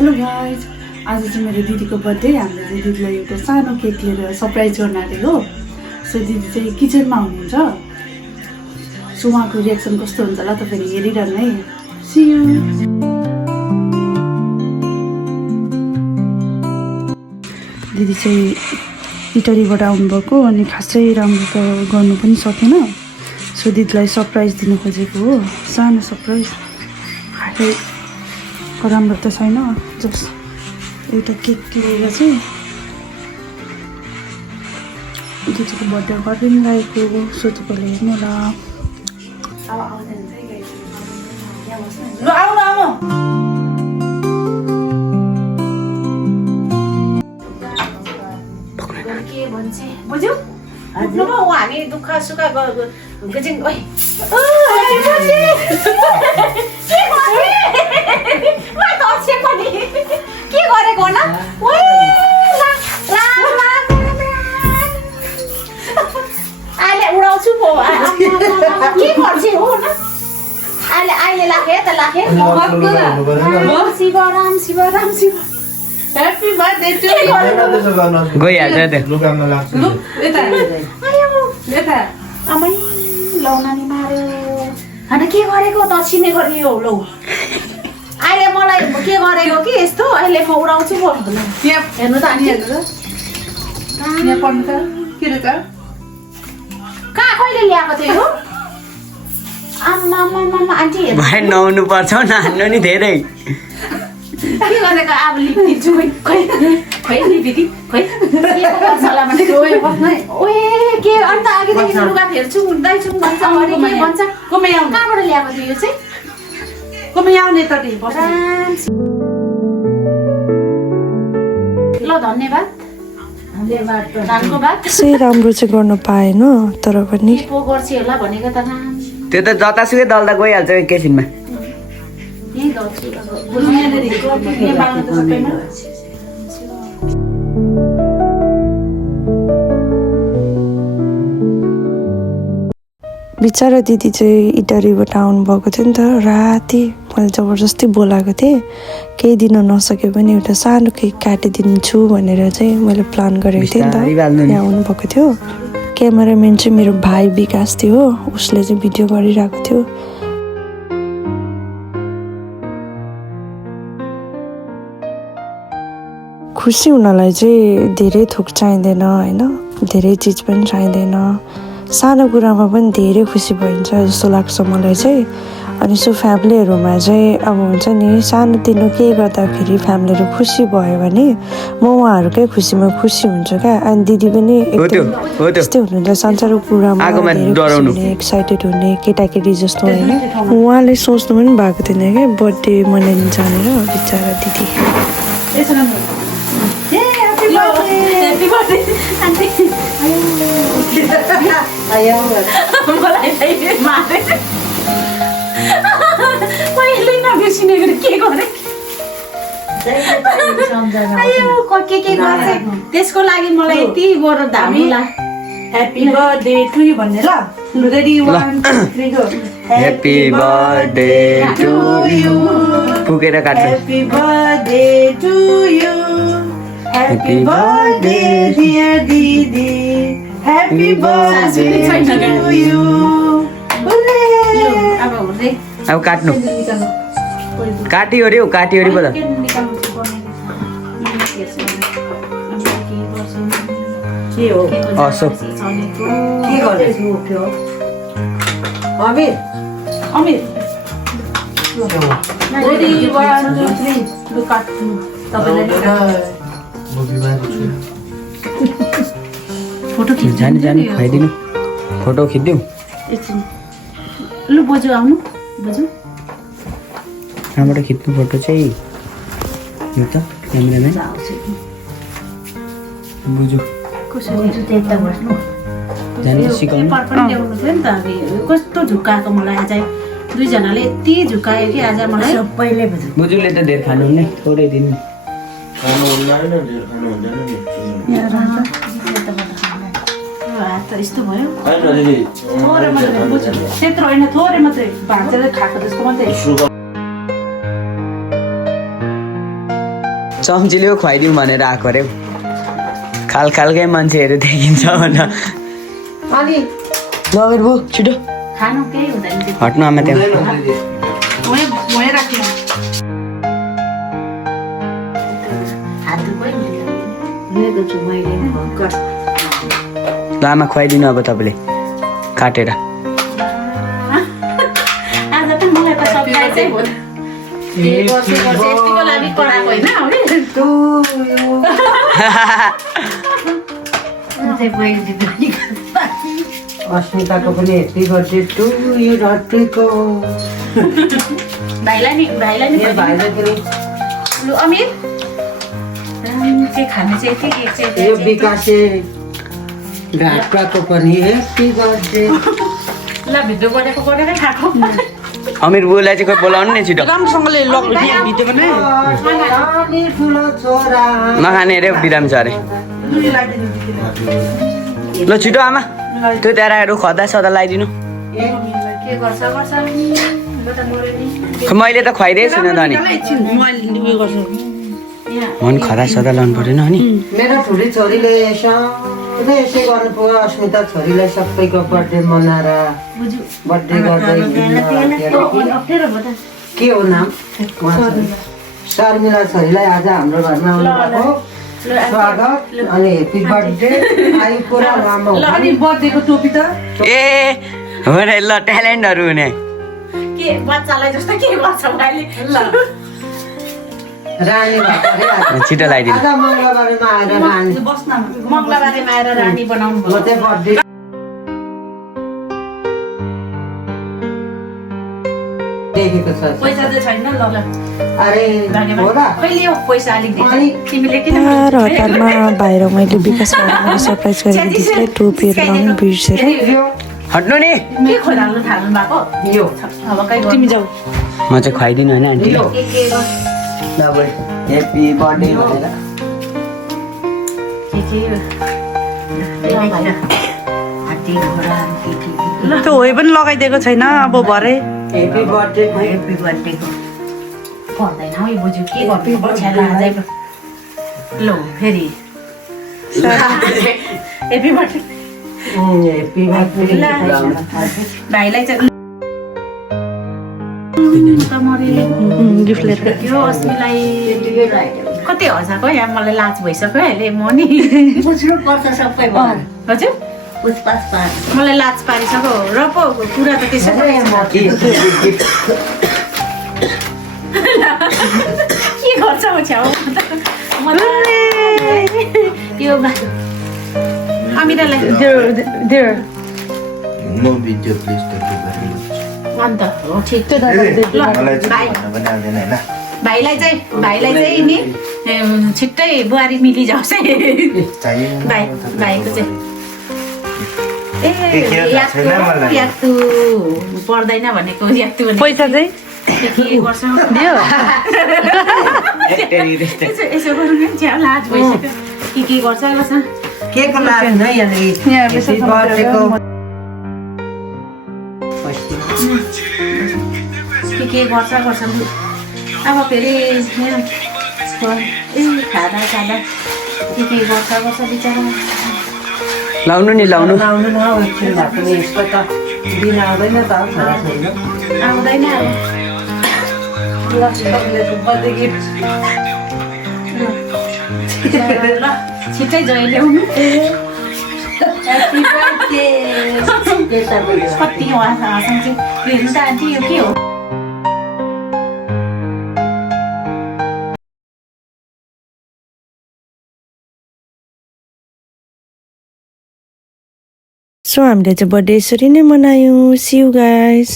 Hello guys, आज चाहिँ मेरो दिदीको बर्थडे। हामीले चाहिँ दिदीलाई एउटा सानो केक लिएर सरप्राइज गर्न आँटेको। सो दिदी चाहिँ किचनमा हुनुहुन्छ। सो उहाँको रियाक्सन कस्तो हुन्छ होला तपाईँले हेरिरहनु है। See you. दिदी चाहिँ इटलीबाट आउनुभएको अनि खासै राम्रो त गर्नु पनि सकेन। सो दिदीलाई सरप्राइज दिनु खोजेको हो, सानो सरप्राइज। राम्रो त छैन, जस्ट एउटा केक लिएर चाहिँ दिदीको बर्थडे गरिदिनु लागेको। सो तपाईँले हेर्नु होला। के भन्छ बुझ्यौ? हामी दुःख सुख के गरेको न अहिले उडाउँछु पो के गर्छ हो न अहिले लाखे त लाखे Shivram Shivram Shiv happy birthday to you गइहाल्छ यता आमै लौनानी मार्यो हैन के गरेको त छिने गरियो लौ अहिले मलाई के गरेको कि यस्तो अहिले म उडाउँछु पो हेर्नु त अनि यहाँ पढ्नु त के रहेछ? कहाँ कहिले ल्याएको थियो यो आम्मा आन्टी भाइ नआउनु पर्छ नान्नु नि धेरै के गरेको अब लिपिदिन्छु खै लिपिदि खै के गर्छ होला भने ओए के अन्त अघिदेखि लुगा फेर्छु उड्दैछु भन्छ अरे के भन्छ कमै आउनु कहाँबाट ल्याएको थियो यो चाहिँ कमै आउने त नि ल धन्यवाद धानको बात त्यसै राम्रो चाहिँ गर्न पाएन, तर पनि पो गर्छ होला भनेको त नाम त्यो त जतासुकै दल्दा गइहाल्छ एकैछिनमा। यही गर्छु बिचरा दिदी चाहिँ इटलीबाट आउनुभएको थियो नि त। राति मैले जबरजस्ती बोलाएको थिएँ, केही दिन नसके पनि एउटा सानो केक काटिदिन्छु भनेर चाहिँ मैले प्लान गरेको थिएँ नि त। यहाँ आउनुभएको थियो। क्यामेराम्यान चाहिँ मेरो भाइ विकास थियो, उसले चाहिँ भिडियो गरिरहेको थियो। खुसी हुनलाई चाहिँ धेरै थोक चाहिँदैन होइन, धेरै चिज पनि चाहिँदैन। सानो कुरामा पनि धेरै खुसी भइन्छ जस्तो लाग्छ मलाई चाहिँ। अनि सो फ्यामिलीहरूमा चाहिँ अब हुन्छ नि, सानोतिनो केही गर्दाखेरि फ्यामिलीहरू खुसी भयो भने म उहाँहरूकै खुसीमा खुसी हुन्छु क्या। अनि दिदी पनि एकदम त्यस्तै हुनुहुन्छ, संसारको कुरामा एक्साइटेड हुने केटाकेटी जस्तो होइन। उहाँले सोच्नु पनि भएको थिएन क्या बर्थडे मनाइनु जानेर, बिचरा दिदी। पहिले नबिर्सिने गरी के गरे के गर्छ त्यसको लागि मलाई यति गर धामीला ह्याप्पी बर्थडे टु यु भन्ने ल। Ready 1 2 3 go. Happy birthday to you पुगेर काट्नु। Happy birthday to you, happy birthday dear दिदी, ह्याप्पी बर्थडे टु यु। अब हुँदै अब काट्नु काटिओर्यो काटिओर्यो पो त। के हो असो के गरेको थियो अमिर अमिर रेडी 1 2 3 लु काट्नु तपाईलाई फोटो खिच्नु जाने खुवाइदिनु, फोटो खिचिदिउँ। एकछिन लु बोजू आउनु बोजू कहाँबाट खिच्नु फोटो चाहिँ? यो त क्यामेराम्यान बुझु कसरी त्यता बस्नु जाने सिकाउनु। पेपर पनि ल्याउनु थियो नि त। अब कस्तो झुकाएको मलाई आज दुईजनाले यति झुकायो कि आज मलाई सबैले बुजुले त धेर खानु हुने, थोरै दिनु। हात त यस्तो भयो थोरै मात्रै बुझ्नु त्यत्रो होइन थोरै मात्रै भाँचेर खाएको जस्तो मात्रै चम्चीले पो खुवाइदिउँ भनेर आएको अरे खालकै मान्छेहरू देखिन्छ भन अनि लगेर भयो छिटो खानु केही हुँदैन त्यो हट्नु आमा त्यहाँ वहीँ राख्नु हात दुखै लिएको छु मैले ल आमा खुवाइदिनु अब तपाईँले काटेर आज त मलाई त सरप्राइज चाहिँ हो यतिको लागि कराएको होइन अस्मिताको पनि हेप्पी बर्थडे टु यु रट्रीको भाइलाई नि भाइलाई पनि लु अमिर चाहिँ खानु चाहिँ के चाहिँ यो विकासे घाटको पनि हेप्पी बर्थडे ल भिडियो गरेकै खाएको अमिर बुलाई चाहिँ कोही बोलाउनु नि छिटो राम्रोसँगले ठुलो छोरा नखाने अरे बिरामी छ अरे ल छिटो आमा त्यो त्यहाँ खदा सदा लगाइदिनु के गर्छ मैले त खुवाइदिएको छुइनँ त अनि मन खदा सदा लाउनु परेन अनि मेरो ठुली छोरीले सधैँ यसै गर्नु पर्यो अस्मिता छोरीलाई सबैको बर्थडे मनाएर बर्थडे गर्दै के हो नाम शर्मिला छोरीलाई आज हाम्रो घरमा आउनु भएको स्वागत अनि हेप्पी बर्थडे आयु पुरा लामो बर्थडेको टोपी त ए हो रे ल ट्यालेन्टहरू हुने के बच्चालाई जस्तो के गर्छ भाइले रानी भएको अरे आज। छिटो लगाइदिनु आज मङ्गलबारमा आएर रानी मङ्गलबारेमा आएर रानी बनाउनु म चाहिँ बर्थडे देखेको छ पैसा चाहिँ छैन ल अरे हो र कहिले हो पैसा अलिक अनि तिमीले किन र हतारमा बाहिर मैले विकास भाइलाई सरप्राइज गरेको दिदीलाई टोपीहरू लाउनु बिर्सेर हट्नु नि के खोलाल्नु थाल्नु भएको यो अब कहीँ तिमी जाऊ म चाहिँ खुवाइदिनु होइन आन्टी हेप्पी बर्थडे भनेर त्यो होइ पनि लगाइदिएको छैन अब भरे हेप्पी बर्थडे हेप्पी बर्थडेको पर्दैन है बुझ्यो के गर्नु छ्याला आजै लो फेरि हेप्पी बर्थडे हेप्पी बर्थडे भाइलाई चाहिँ गिफ्ट लिएर यो अस्मिलाई कति हजारको यहाँ मलाई लाज भइसक्यो अहिले म नि बुझ्नु पर्छ सबै हजुर पुछपाछ पार मलाई लाज पारिसक्यो र पो कुरा त त्यसो के गर्छ हो छ्याउ यो अमिरालाई No video, please. Thank you very much. अन्त हो ठिक ल मलाई भाइ चाहिँ भन्न पनि आउँदैन होइन भाइलाई चाहिँ नि छिट्टै बुहारी मिलिजाओस् है चाहिएन भाइको चाहिँ ए छैन मलाई। यातु पर्दैन भनेको यातु भनेको पैसा चाहिँ के गर्छ दियो यसो गरौँ नि छ्या लाज भइसक्यो के गर्छ ल सा के को लाज नै यहाँनिर यहाँ हेप्पी बर्थडेको के गर्छ अब फेरि खाँदा के गर्छ बिचरा लाउनु नि लाउनु आउनु न एकछिन भए पनि यसको त दिन आउँदैन त छोराछोरीको आउँदैन अब ल तपाईँले बर्थडे गिफ्ट ल छिट्टै जय ल्याउनु ह्याप्पी बर्थडे कति हँसाउँछु हेर्नु त आन्टी यो के हो सो हामीले चाहिँ बर्थडे यसरी नै मनायौँ सी यू गाइस